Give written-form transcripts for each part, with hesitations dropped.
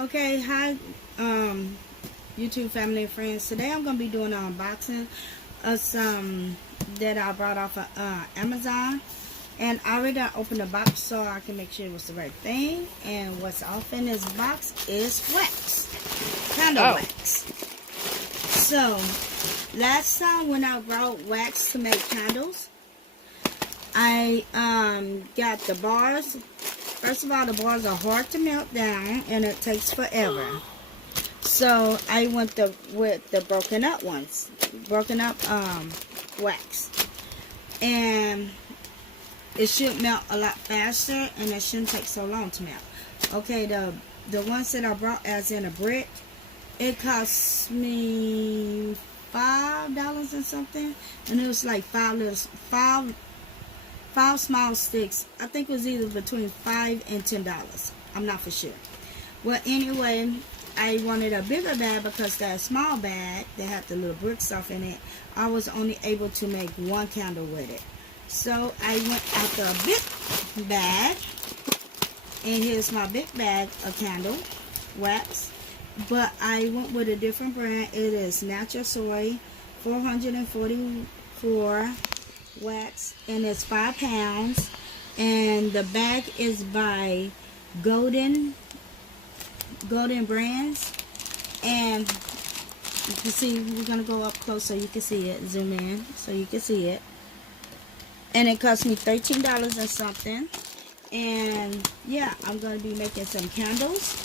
Okay, hi YouTube family and friends. Today I'm going to be doing an unboxing of some that I brought off of Amazon. And I already opened the box so I can make sure it was the right thing. And what's off in this box is wax. Candle wax. So, last time when I brought wax to make candles, I got the bars. First of all, the bars are hard to melt down and it takes forever. So I went with the broken up ones, wax, and it should melt a lot faster and it shouldn't take so long to melt. Okay, the ones that I brought as in a brick, it cost me $5 and something, and it was like five small sticks. I think it was either between $5 and $10. I'm not for sure. Well, anyway, I wanted a bigger bag because that small bag that had the little brick stuff in it, I was only able to make one candle with it. So I went after a big bag, and here's my big bag of candle wax. But I went with a different brand. It is Natural Soy 444 wax, and it's 5 pounds, and the bag is by Golden Brands. And you can see, we're gonna go up close so you can see it, zoom in so you can see it, and it cost me $13 and something. And yeah, I'm gonna be making some candles,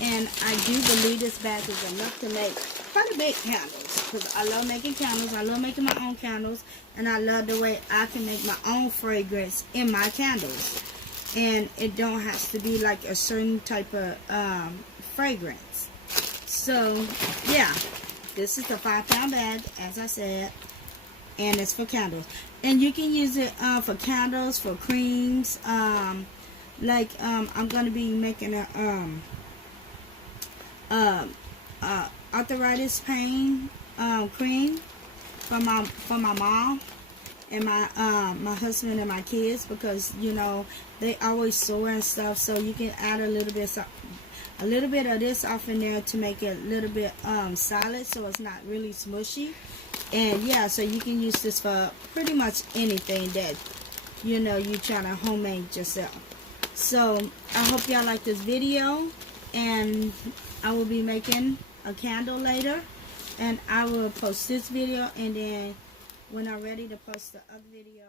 and I do believe this bag is enough to make quite a big candles, because I love making candles. I love making my own candles, and I love the way I can make my own fragrance in my candles, and it don't have to be like a certain type of fragrance. So yeah, this is the 5-pound bag, as I said, and it's for candles. And you can use it for candles, for creams. I'm gonna be making a arthritis pain cream for my mom and my husband and my kids, because you know they always sore and stuff. So you can add a little bit of this off in there to make it a little bit solid, so it's not really smushy. And yeah, so you can use this for pretty much anything that you know you trying to homemade yourself. So I hope y'all like this video, and I will be making a candle later, and I will post this video, and then when I'm ready to post the other video,